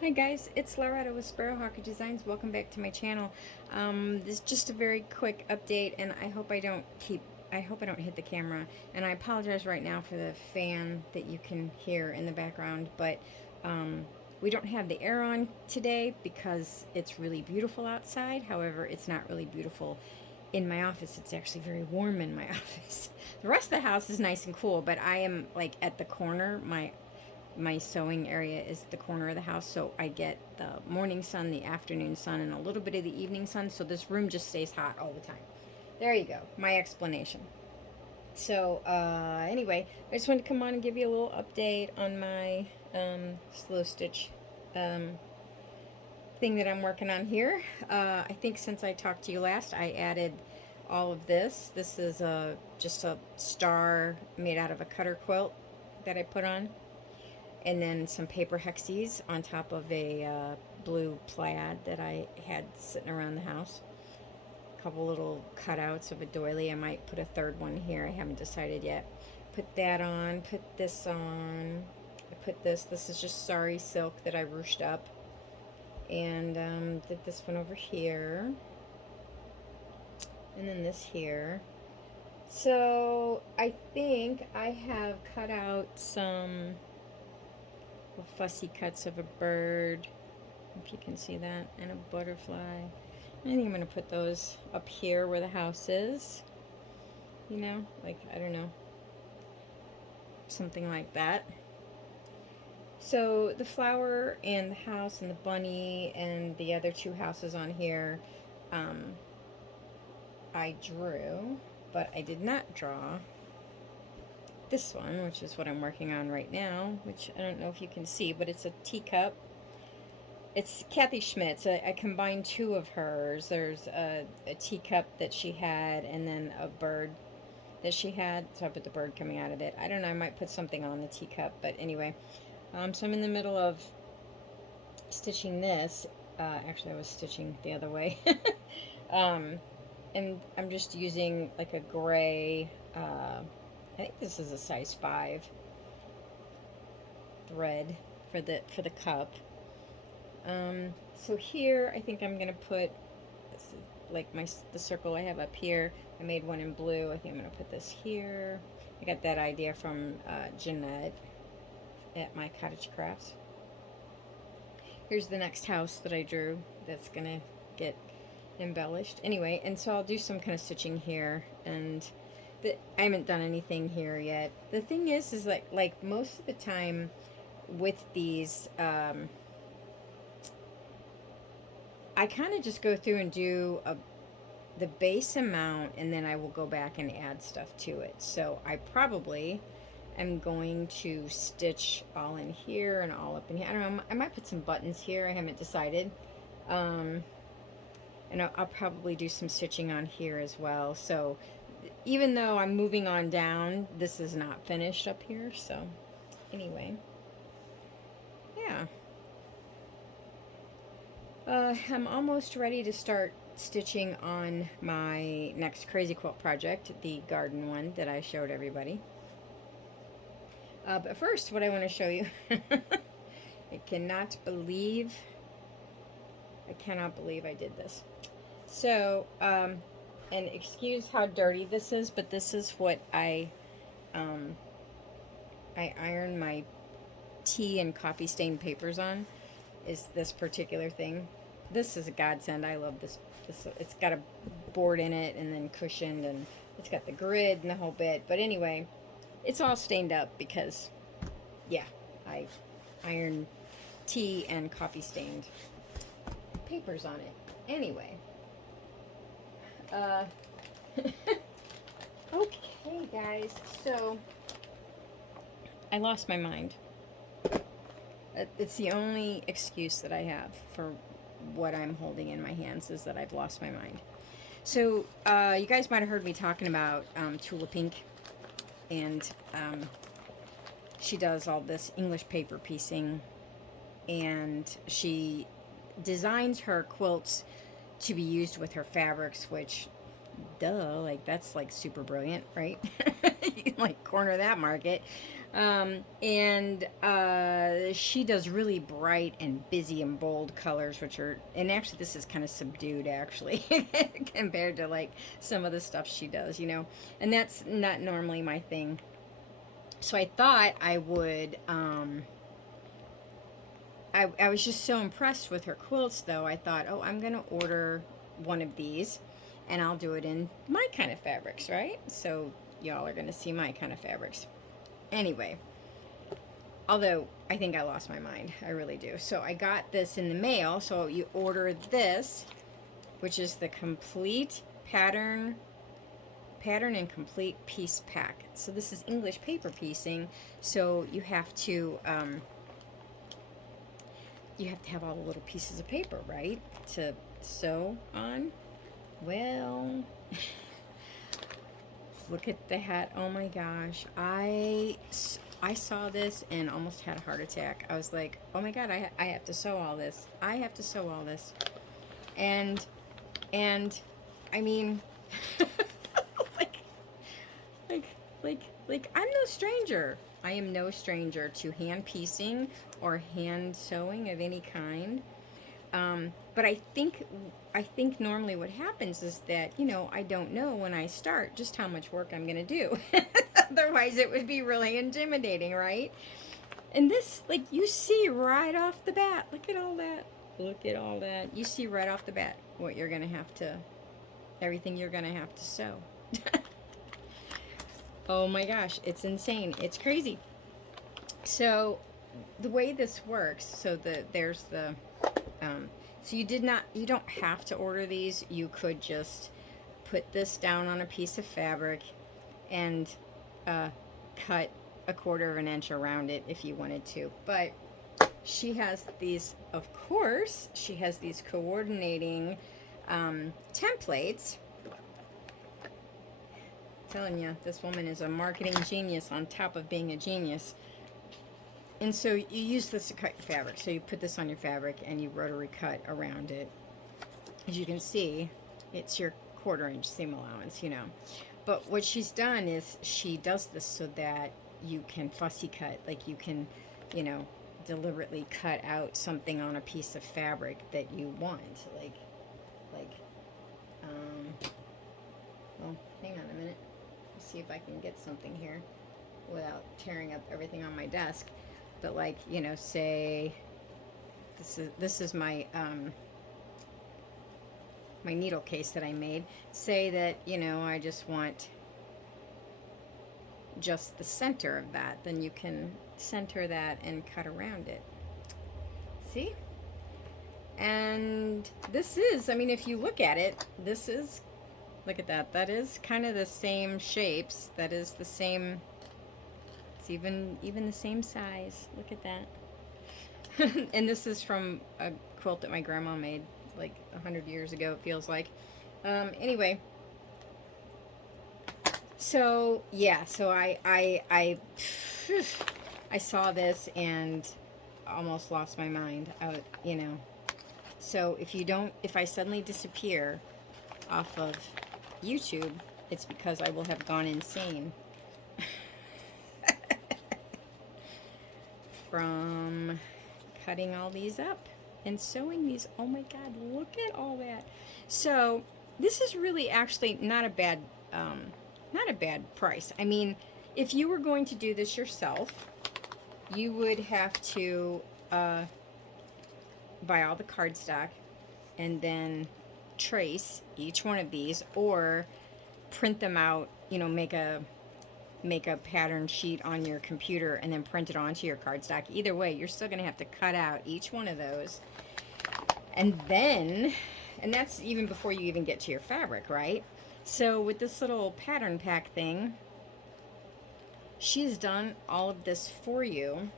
Hi guys, it's Loretta with Sparrowhawker Designs. Welcome back to my channel. This is just a very quick update, and I hope I don't hit the camera. And I apologize right now for the fan that you can hear in the background, but we don't have the air on today because it's really beautiful outside. However, it's not really beautiful in my office. It's actually very warm in my office. The rest of the house is nice and cool, but I am like at the corner. My sewing area is the corner of the house, so I get the morning sun, the afternoon sun, and a little bit of the evening sun, so this room just stays hot all the time. There you go, my explanation. So anyway, I just wanted to come on and give you a little update on my slow stitch thing that I'm working on here. I think since I talked to you last, I added all of this. This is just a star made out of a cutter quilt that I put on, and then some paper hexies on top of a blue plaid that I had sitting around the house. A couple little cutouts of a doily. I might put a third one here. I haven't decided yet. Put that on. Put this on. I put this. This is just sari silk that I ruched up. And did this one over here. And then this here. So I think I have cut out some fussy cuts of a bird, if you can see that, and a butterfly. I think I'm going to put those up here where the house is, you know, like, I don't know, something like that. So the flower and the house and the bunny and the other two houses on here, I drew, but I did not draw this one, which is what I'm working on right now, which I don't know if you can see, but it's a teacup. It's Kathy Schmidt's. I combined two of hers. There's a teacup that she had, and then a bird that she had, so I put the bird coming out of it. I don't know, I might put something on the teacup, but anyway. So I'm in the middle of stitching this. Actually, I was stitching the other way. And I'm just using like a gray, I think this is a size 5 thread for the cup. So here I think I'm gonna put this is like the circle I have up here. I made one in blue. I think I'm gonna put this here. I got that idea from Jeanette at my Cottage Crafts. Here's the next house that I drew that's gonna get embellished. Anyway, and so I'll do some kind of stitching here, and I haven't done anything here yet. The thing is like most of the time with these, I kind of just go through and do the base amount, and then I will go back and add stuff to it. So I probably am going to stitch all in here and all up in here. I don't know, I might put some buttons here. I haven't decided. And I'll probably do some stitching on here as well. So even though I'm moving on down, this is not finished up here. So anyway, yeah. I'm almost ready to start stitching on my next crazy quilt project, the garden one that I showed everybody. But first, what I want to show you, I cannot believe I did this. So, and excuse how dirty this is, but this is what I iron my tea and coffee stained papers on, is this particular thing. This is a godsend. I love this. It's got a board in it and then cushioned, and it's got the grid and the whole bit. But anyway, it's all stained up because, yeah, I iron tea and coffee stained papers on it. Anyway. Okay, guys, so I lost my mind. It's the only excuse that I have for what I'm holding in my hands, is that I've lost my mind. So you guys might have heard me talking about Tula Pink, and she does all this English paper piecing, and she designs her quilts to be used with her fabrics, which, duh, like, that's like super brilliant, right? You can like corner that market. And she does really bright and busy and bold colors, which are, and actually this is kind of subdued actually compared to like some of the stuff she does, you know, and that's not normally my thing. So I thought I would, I was just so impressed with her quilts though. I thought, oh, I'm going to order one of these and I'll do it in my kind of fabrics, right? So y'all are going to see my kind of fabrics. Anyway, although I think I lost my mind. I really do. So I got this in the mail. So you order this, which is the complete pattern and complete piece pack. So this is English paper piecing. So you have to have all the little pieces of paper, right, to sew on. Well, look at that. Oh my gosh. I saw this and almost had a heart attack. I was like, oh my God, I have to sew all this. I have to sew all this. And I mean, like I'm no stranger. I am no stranger to hand piecing or hand sewing of any kind. But I think normally what happens is that, you know, I don't know when I start just how much work I'm going to do. Otherwise it would be really intimidating, right? And this, like, you see right off the bat, look at all that. Look at all that. You see right off the bat what you're going to have to, everything you're going to have to sew. Oh my gosh, it's insane. It's crazy. So the way this works, so there's the, so you don't have to order these. You could just put this down on a piece of fabric and cut 1/4 of an inch around it if you wanted to. But she has these, of course, she has these coordinating templates. Telling you, this woman is a marketing genius on top of being a genius. And so you use this to cut your fabric. So you put this on your fabric and you rotary cut around it. As you can see, it's your 1/4 inch seam allowance, you know. But what she's done is she does this so that you can fussy cut, like you can, you know, deliberately cut out something on a piece of fabric that you want. Well, hang on a minute. See if I can get something here without tearing up everything on my desk. But like, you know, say this is my my needle case that I made. Say that, you know, I just want just the center of that, then you can center that and cut around it. See? And this is, I mean, if you look at it, this is, look at that. That is kind of the same shapes. That is the same, it's even the same size. Look at that. And this is from a quilt that my grandma made like 100 years ago, it feels like. Anyway, so yeah, so I saw this and almost lost my mind out, you know. So if I suddenly disappear off of YouTube, it's because I will have gone insane from cutting all these up and sewing these. Oh my God, look at all that. So this is really actually not a bad price. I mean, if you were going to do this yourself, you would have to buy all the cardstock and then trace each one of these, or print them out, you know, make a pattern sheet on your computer and then print it onto your cardstock. Either way, you're still going to have to cut out each one of those. And then, and that's even before you even get to your fabric, right? So with this little pattern pack thing, she's done all of this for you.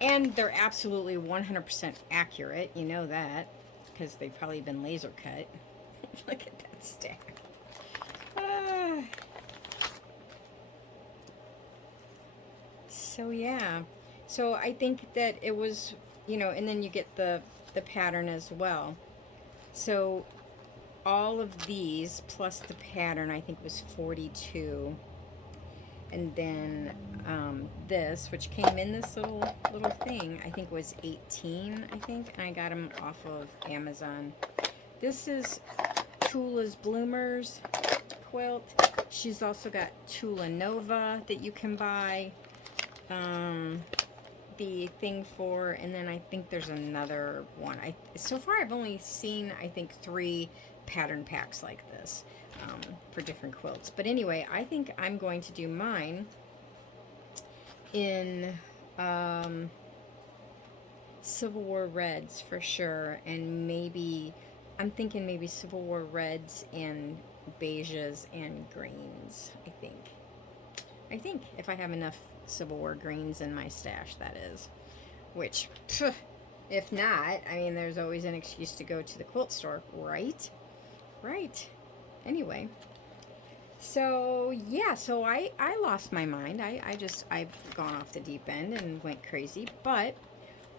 And they're absolutely 100% accurate. You know that, because they've probably been laser cut. Look at that stack. So yeah. So I think that it was, you know, and then you get the pattern as well. So all of these plus the pattern, I think, was $42. And then this, which came in this little thing, I think was 18, I think, and I got them off of Amazon. This is Tula's Bloomers quilt. She's also got Tula Nova that you can buy the thing for, and then I think there's another one. So far I've only seen, I think, 3 pattern packs like this for different quilts. But anyway, I think I'm going to do mine in Civil War reds for sure, and maybe I'm thinking maybe Civil War reds and beiges and greens. I think if I have enough Civil War greens in my stash, that is. Which, if not, I mean, there's always an excuse to go to the quilt store, right? Right. Anyway, so yeah, so I lost my mind. I've gone off the deep end and went crazy, but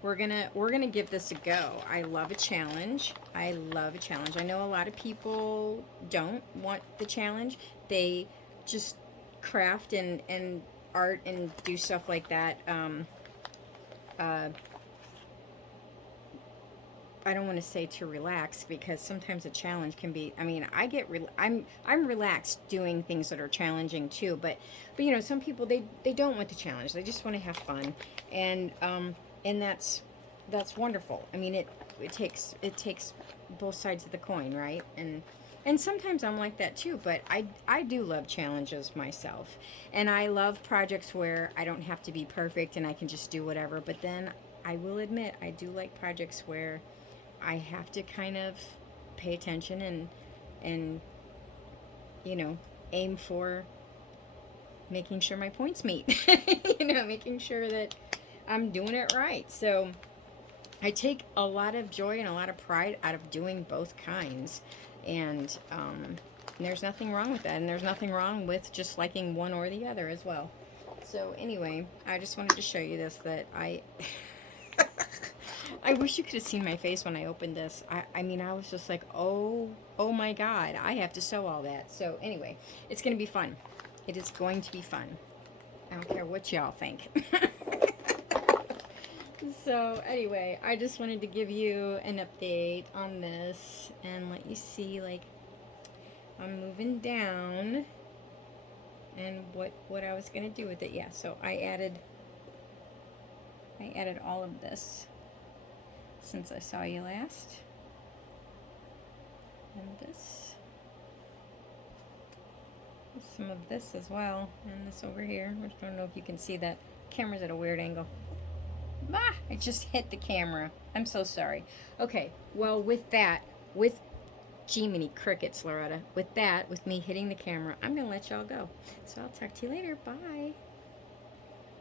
we're gonna give this a go. I love a challenge. I love a challenge. I know a lot of people don't want the challenge. They just craft and art and do stuff like that. I don't want to say to relax, because sometimes a challenge can be, I mean, I'm relaxed doing things that are challenging too, but you know, some people, they don't want the challenge. They just want to have fun. And that's wonderful. I mean, it takes both sides of the coin, right? And sometimes I'm like that too, but I do love challenges myself. And I love projects where I don't have to be perfect and I can just do whatever. But then I will admit, I do like projects where I have to kind of pay attention and you know, aim for making sure my points meet. You know, making sure that I'm doing it right. So I take a lot of joy and a lot of pride out of doing both kinds. And there's nothing wrong with that. And there's nothing wrong with just liking one or the other as well. So anyway, I just wanted to show you this, that I wish you could have seen my face when I opened this. I mean, I was just like, oh my God, I have to sew all that. So anyway, it's going to be fun. It is going to be fun. I don't care what y'all think. So anyway, I just wanted to give you an update on this and let you see, like, I'm moving down and what I was going to do with it. Yeah, so I added all of this since I saw you last. And this. Some of this as well. And this over here. I don't know if you can see that. Camera's at a weird angle. Ah, I just hit the camera. I'm so sorry. Okay, well, with that, with Jiminy Crickets, Loretta, with me hitting the camera, I'm going to let y'all go. So I'll talk to you later. Bye.